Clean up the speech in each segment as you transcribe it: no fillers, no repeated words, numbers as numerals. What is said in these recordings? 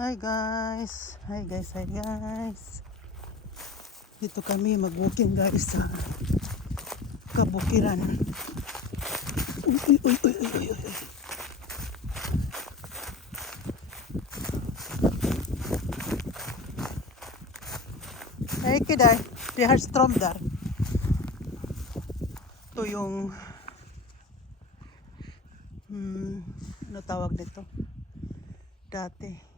Hi guys! Hi guys! Hi guys! Dito kami mag-walking guys sa kabukiran. Uy, uy, uy, uy, uy, uy, uy. Hey där, det här strom där. Ito yung ano tawag nito? Dati.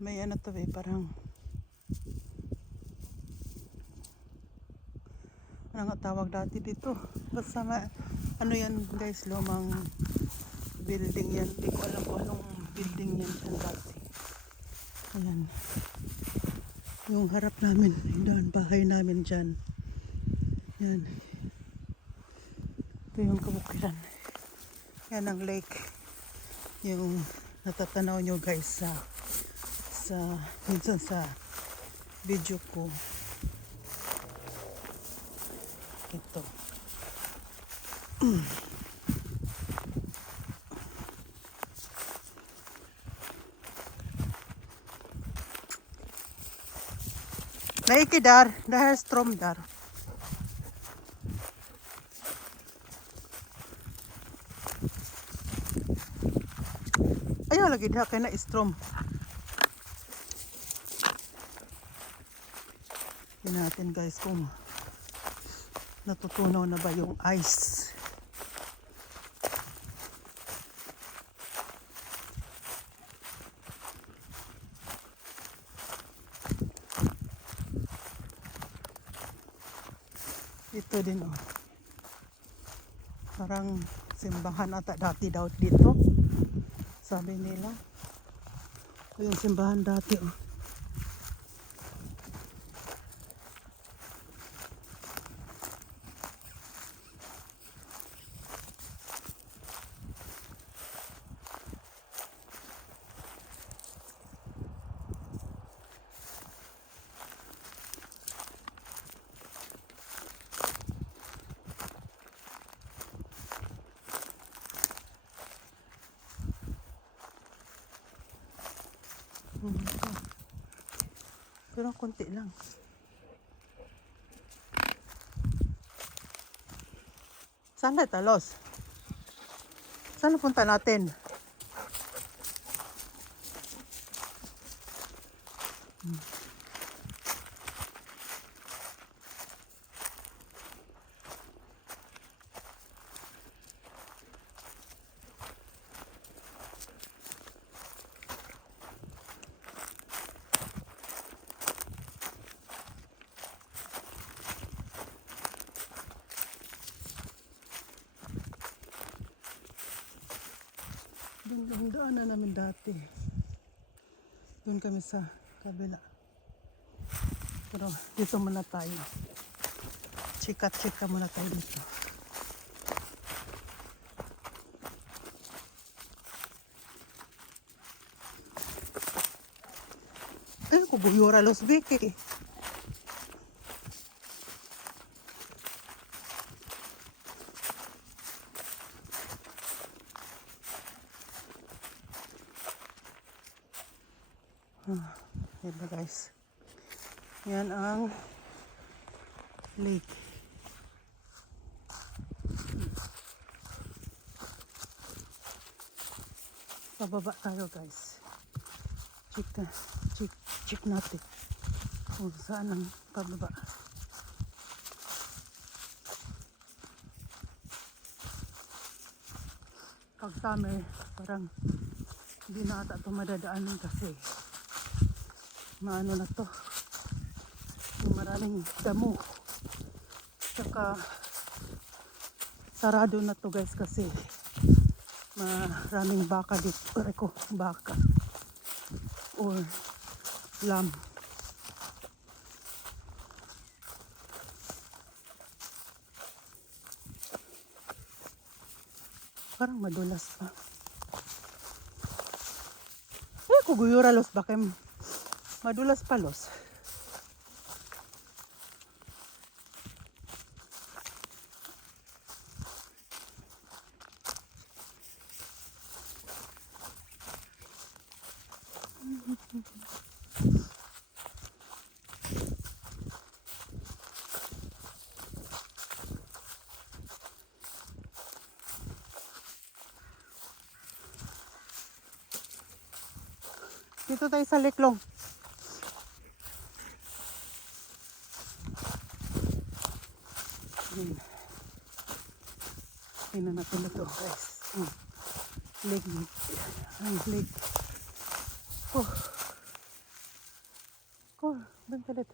May ano to parang ano nga tawag dati dito? Basta ano yan guys, lumang building yan. Hindi ko alam kung anong building yan dyan dati. Ayan. Yung harap namin, yung bahay namin dyan. Yan. Ito yung kabukiran. Yan ang lake. Yung natatanaw nyo guys minsan sa video ko. Ito. Lake där, det här är strom där. Ayaw lagi diha kay na strom. Tingnan natin guys kung natutunaw na ba yung ice. Ito din oh. Parang simbahan ata dati daw dito. Sabi nila. Ito yung simbahan dati oh. Pero konti lang. Saan na talos? Saan punta natin? Doon daanan namin dati. Doon kami sa kabila. Pero dito muna tayo. Chika-chika muna tayo dito. Ay, kubuyura los beke. Diba guys? Yan ang lake. Pababa tayo guys. Check natin kung saan ang pababa. Pag summer, parang hindi na ata ito madadaanan kasi maano na to, maraming damo, saka sarado na to guys kasi maraming baka dito, baka or lamb. Parang madulas pa. Kuguyura los bakem madulas palos. Dito tayo sa Leklong. Tingnan natin ito guys. Lake. Ay, lake. Oh. Oh, bantalit.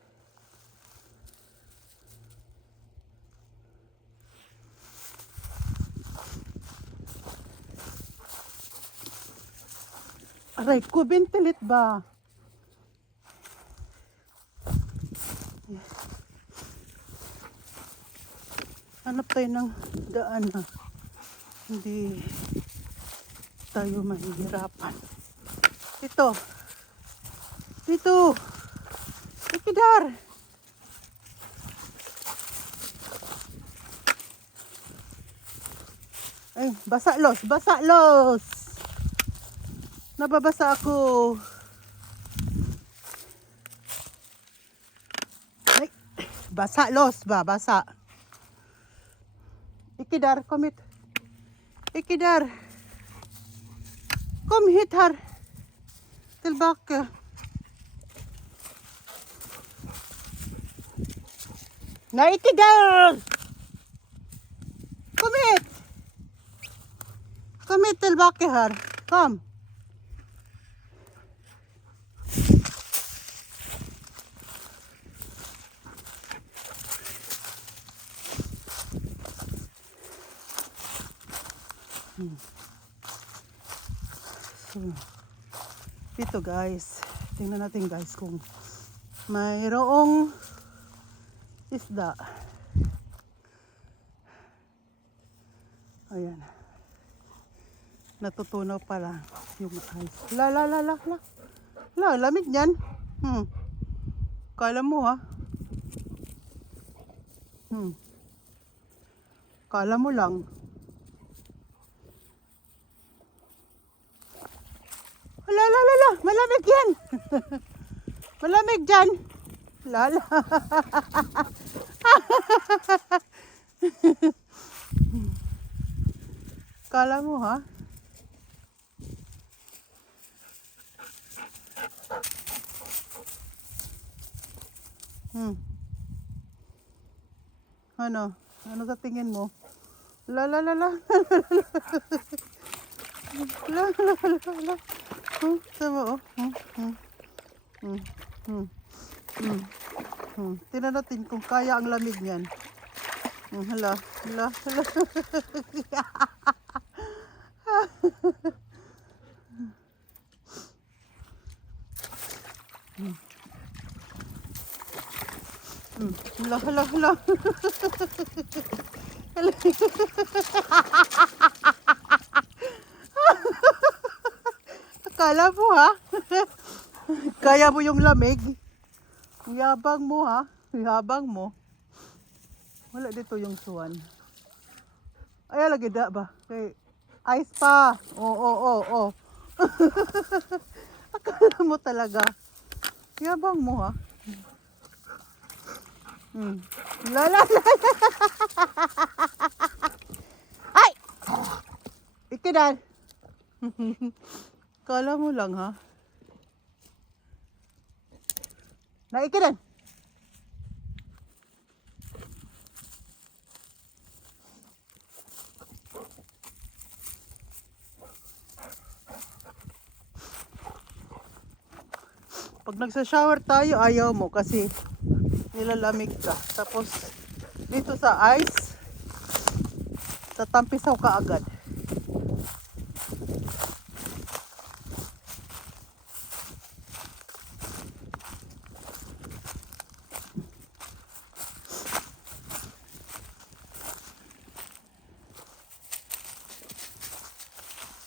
Aray ko, bentilit ba? Hanap tayo ng daan na hindi tayo mahihirapan. Ito. Dito. Ikidar. Ay, basa los. Basa los. Nababasa ako. Ay, basa los ba? Basa. Ikidar, come hit. Ikidar. Come hit her. Tillbaka. Na Ikidar. Come hit. Come hit tillbaka her. Come. So, ito guys, tingnan natin guys kung mayroong isda. Ayan, natutunaw pala yung ice. Lamig yan. Kala mo ha. Kala mo lang. Malamig yan. Malamig dyan. Lala. Kala mo ha? Ano? Ano sa tingin mo? La. Sama oh. Tingnan natin kung kaya ang lamig niyan. Hala. Hala. Akala mo ha? Kaya mo yung lamig? Yabang mo ha? Yabang mo. Wala dito yung suwan. Ay, lagi da ba? Kay ice pa. Oo. Akala mo talaga. Yabang mo ha? Lala. Ay! Ikidal. Kala mo lang ha? Naikidan. Pag nagsa-shower tayo, ayaw mo kasi nilalamig ka. Tapos dito sa ice, tatampisaw ka agad.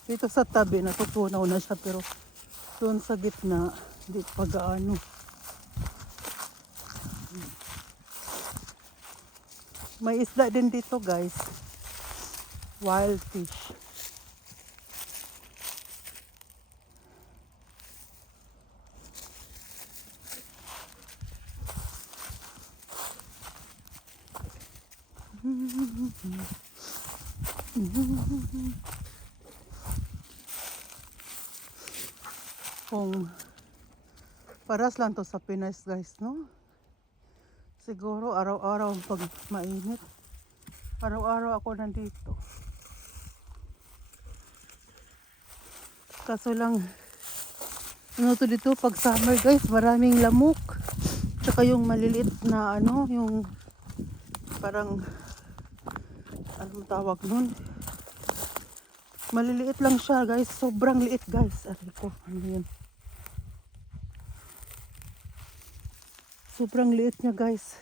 Dito sa tabi, natutunaw na siya, pero doon sa gitna, hindi pa gaano. May isda din dito guys. Wild fish. Kung Paras lang to sa Pinas guys, no? Siguro araw-araw pag mainit. Araw-araw ako nandito. Kaso lang, ano to dito, pag summer guys, maraming lamok. Tsaka yung maliliit na ano, yung parang, anong tawag nun? Maliliit lang siya guys, sobrang liit guys. Aray ko, ano yun? Sobrang liit niya guys.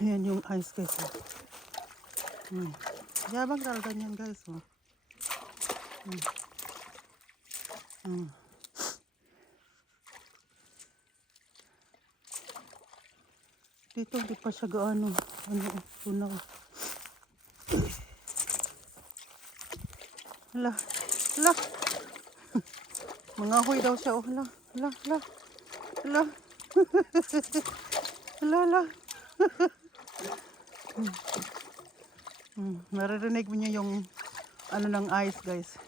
Yan yung ice guys. Yabang talaga yan guys. Dito hindi pa siya gaano. Tunaw. Hala. Hala. Mangahoy daw siya. Oh, hala. Hala. Hala. Hala. Hala. Hala. Naririnig mo niyo yung ano ng ice guys.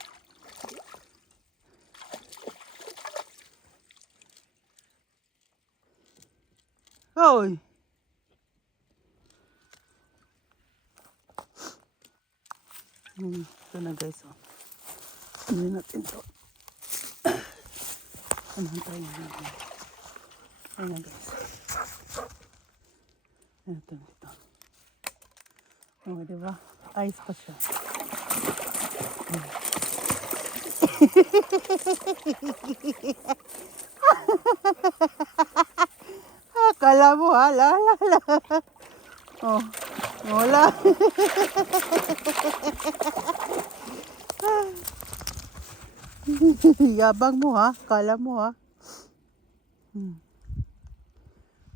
Hoy! Ito na guys. Oh. Hindi natin ito. Ano tayo na. Ayan na guys. Ito. Oh, diba? Ice pa siya. Akala mo ha? La. Oh, wala. Yabang mo ha? Akala mo ha?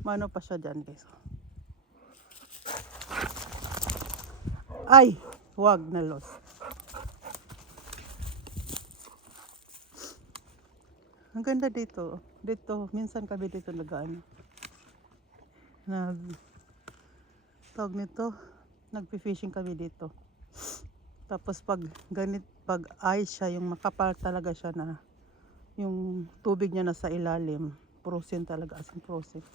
Mano pa siya dyan guys. Ay, wag na los. Ang ganda dito. Dito, minsan kami dito nag-ano. Tawag nito, nagpi-fishing kami dito. Tapos pag ice siya, yung makapal talaga siya na yung tubig niya nasa ilalim, frozen talaga, as in frozen.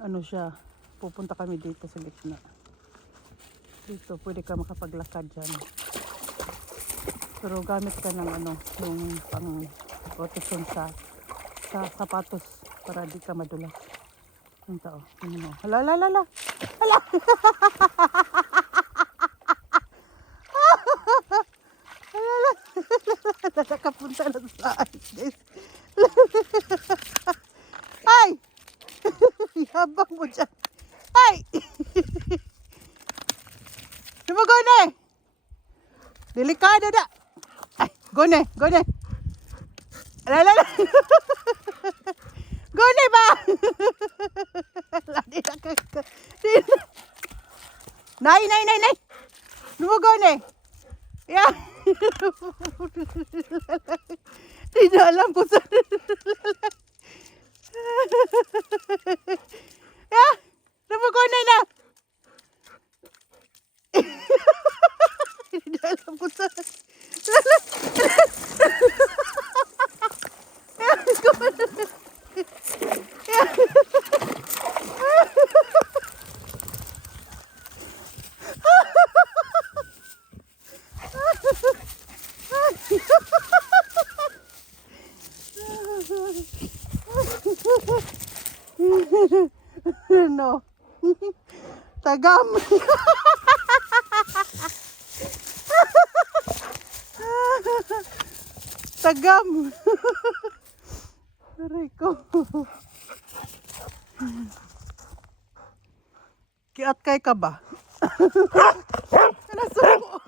Ano siya, pupunta kami dito sa gitna. Dito, pwede ka makapaglakad dyan. Pero gamit ka ng ano, yung pang protection sa sapatos para di ka madulas. Yung tao, yun mo. Hala. Nakapunta na sa ice, guys. Ay! Yabang mo dyan. Ay! Diba, Gone? Delikado na. Ay, Gone. Alala. Gone ba? Nay. Diba, Gone? Yeah. Di na alam kung saan. Yeah. Diba, Gone na? Hindi alam ko saan. No. Tagam. Tagam. Aray ko. Kiat kay ka ba? Nasuko.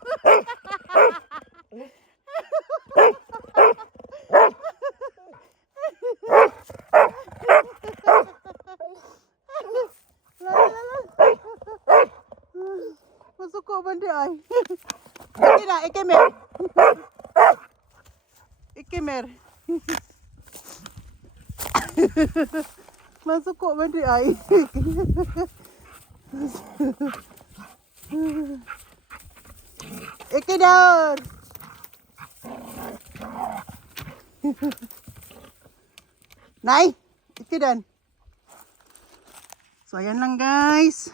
Masuko ba di ay? Hindi na, ikimer. Ikimer. Masuko ba di ay? Ikidor. Nay! Ito dan. So, ayan lang guys.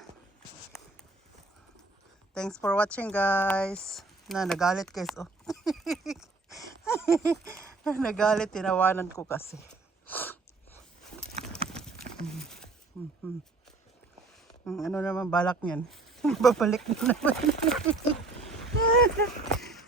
Thanks for watching guys. Nagalit guys. Oh. Nagalit. Tinawanan ko kasi. Ano naman balak niyan? Babalik na naman.